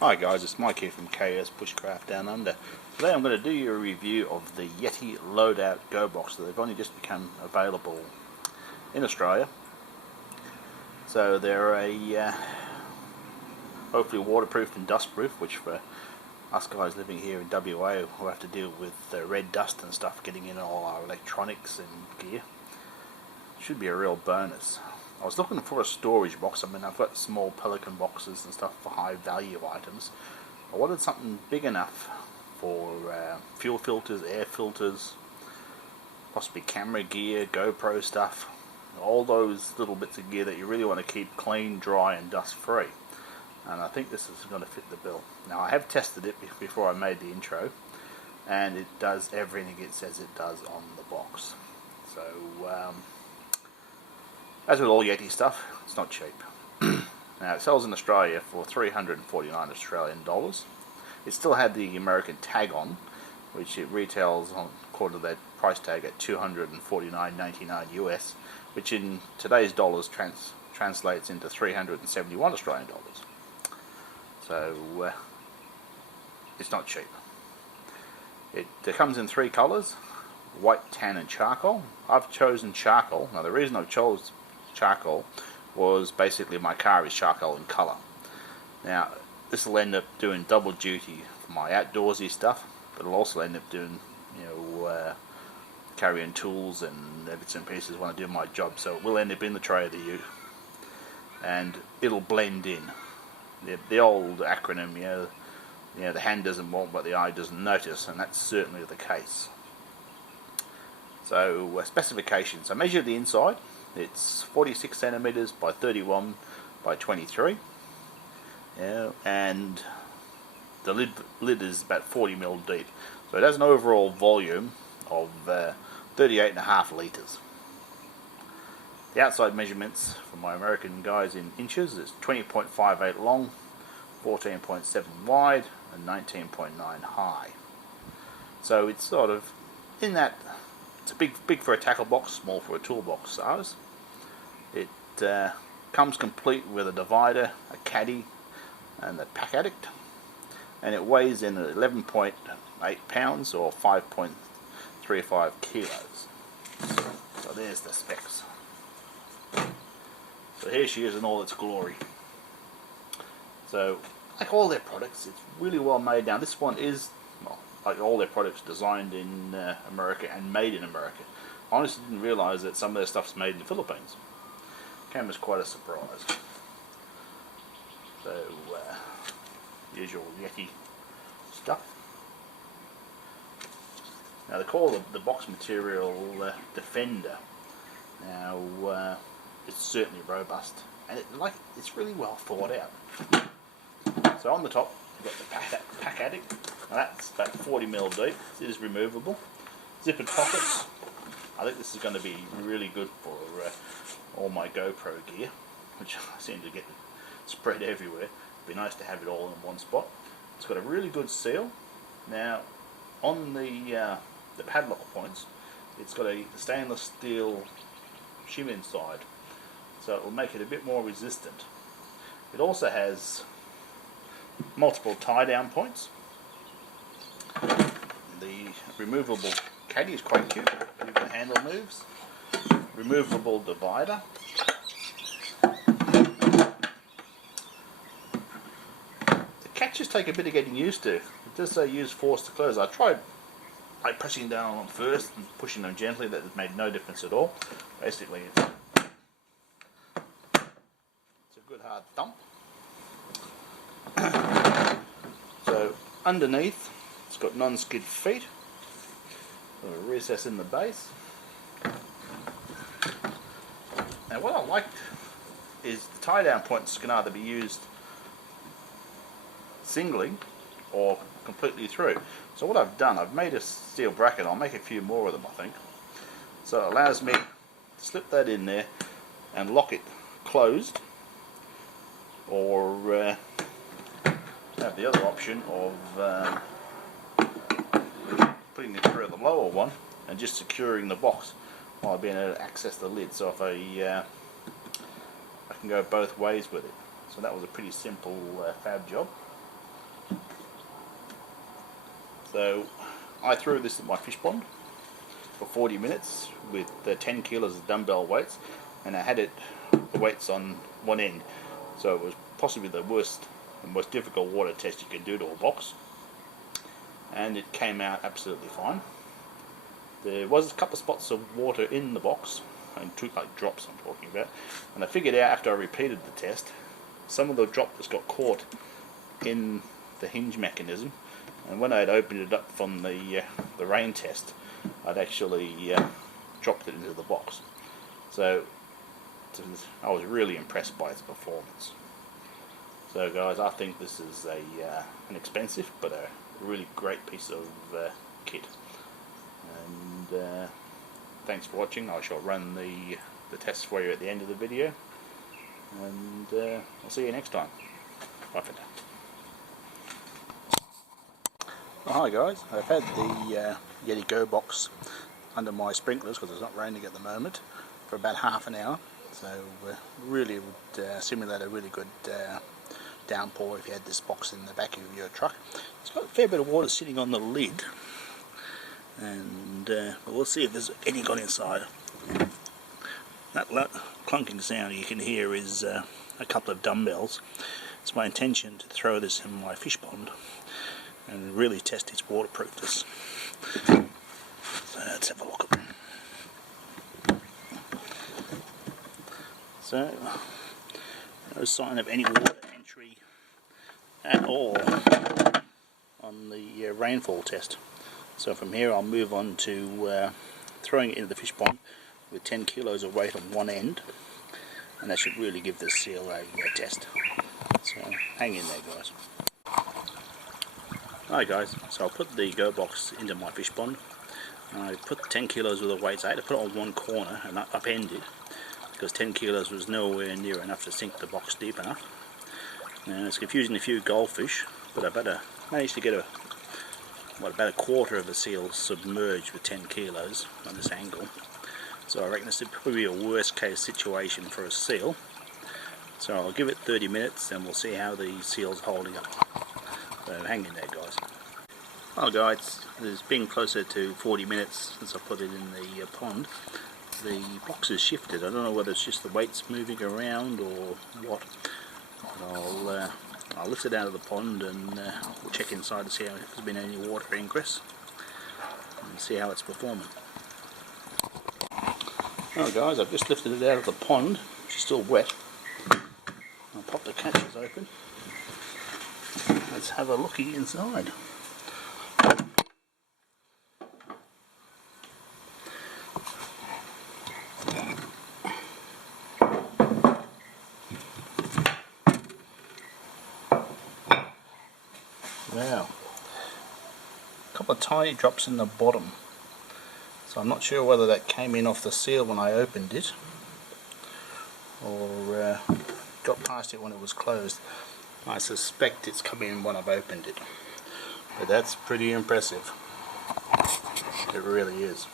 Hi guys, it's Mike here from KS Bushcraft Down Under. Today I'm going to do you a review of the Yeti Loadout GOBOX. They've only just become available in Australia. So they're a hopefully waterproof and dustproof, which for us guys living here in WA who have to deal with red dust and stuff getting in all our electronics and gear, should be a real bonus. I was looking for a storage box. I mean, I've got small Pelican boxes and stuff for high value items. I wanted something big enough for fuel filters, air filters, possibly camera gear, GoPro stuff, all those little bits of gear that you really want to keep clean, dry and dust free. And I think this is going to fit the bill. Now, I have tested it before I made the intro, and it does everything it says it does on the box. So as with all Yeti stuff, it's not cheap. Now, it sells in Australia for $349 Australian dollars. It still had the American tag on, which it retails on, according to that price tag, at $249.99 US, which in today's dollars translates into 371 Australian dollars. So it's not cheap. It comes in three colours: white, tan and charcoal. I've chosen charcoal. Now, the reason I've chosen charcoal was basically my car is charcoal in colour. Now, this will end up doing double duty for my outdoorsy stuff, but it'll also end up doing, carrying tools and bits and pieces when I do my job. So it will end up in the tray of the ute, and it'll blend in. The old acronym, the hand doesn't want what the eye doesn't notice, and that's certainly the case. So specifications. I measured the inside. It's 46 centimeters by 31 by 23, and the lid is about 40 mil deep. So it has an overall volume of 38.5 liters. The outside measurements for my American guys in inches is 20.58 long, 14.7 wide, and 19.9 high. So it's sort of in that. It's big for a tackle box, small for a toolbox size. It comes complete with a divider, a caddy, and a pack addict, and it weighs in at 11.8 pounds or 5.35 kilos. So there's the specs. So here she is in all its glory. So, like all their products, it's really well made. Now, this one is, well, like all their products, designed in America and made in America. I honestly didn't realise that some of their stuff's made in the Philippines. Came as quite a surprise. So, usual Yeti stuff. Now, they call the box material Defender. Now, it's certainly robust, and it's really well thought out. So on the top, you've got the pack addict. Now, that's about 40 mil deep. It is removable. Zippered pockets. I think this is going to be really good for all my GoPro gear, which I seem to get spread everywhere. It'd be nice to have it all in one spot. It's got a really good seal. Now, on the padlock points, it's got a stainless steel shim inside, so it will make it a bit more resistant. It also has multiple tie-down points. The removable caddy is quite cute. Even the handle moves. Removable divider. The catches take a bit of getting used to. It does say use force to close. I tried pressing down on them first and pushing them gently. That made no difference at all. Basically, it's a good hard thump. So underneath, it's got non-skid feet. Got a recess in the base. Now, what I liked is the tie-down points can either be used singly or completely through. So what I've done, I've made a steel bracket. I'll make a few more of them, I think. So it allows me to slip that in there and lock it closed, or have the other option of putting it through the lower one and just securing the box while being able to access the lid. So if I can go both ways with it. So that was a pretty simple fab job. So I threw this at my fish pond for 40 minutes with 10 kilos of dumbbell weights, and I had the weights on one end, so it was possibly the worst and most difficult water test you can do to a box, and it came out absolutely fine. There was a couple of spots of water in the box, and two like drops I'm talking about, and I figured out after I repeated the test, some of the droplets got caught in the hinge mechanism, and when I had opened it up from the rain test, I'd actually dropped it into the box. So I was really impressed by its performance. So guys, I think this is an expensive but a really great piece of kit. And thanks for watching. I shall run the tests for you at the end of the video, and I'll see you next time. Bye for now. Well, hi guys, I've had the Yeti GOBOX under my sprinklers because it's not raining at the moment for about half an hour, so really would simulate a really good downpour if you had this box in the back of your truck. It's got a fair bit of water sitting on the lid, and we'll see if there's any got inside. That clunking sound you can hear is a couple of dumbbells. It's my intention to throw this in my fish pond and really test its waterproofness. So let's have a look at them. So no sign of any water entry at all on the rainfall test. So from here I'll move on to throwing it into the fish pond with 10 kilos of weight on one end, and that should really give this seal a test. So hang in there guys. Hi guys, so I'll put the GOBOX into my fish pond. I put 10 kilos worth of weights. I had to put it on one corner and upend it because 10 kilos was nowhere near enough to sink the box deep enough. Now it's confusing a few goldfish, but I managed to get about a quarter of a seal submerged with 10 kilos on this angle. So I reckon this would probably be a worst case situation for a seal. So I'll give it 30 minutes and we'll see how the seal's holding up. So hang in there guys. Well guys, it's been closer to 40 minutes since I put it in the pond. The box has shifted. I don't know whether it's just the weights moving around or what. But I'll lift it out of the pond and we'll check inside to see if there's been any water ingress and see how it's performing. Well guys, I've just lifted it out of the pond, which is still wet. I'll pop the catches open. Let's have a looky inside. Wow, a couple of tiny drops in the bottom, so I'm not sure whether that came in off the seal when I opened it or got past it when it was closed. I suspect it's come in when I've opened it, but that's pretty impressive. It really is.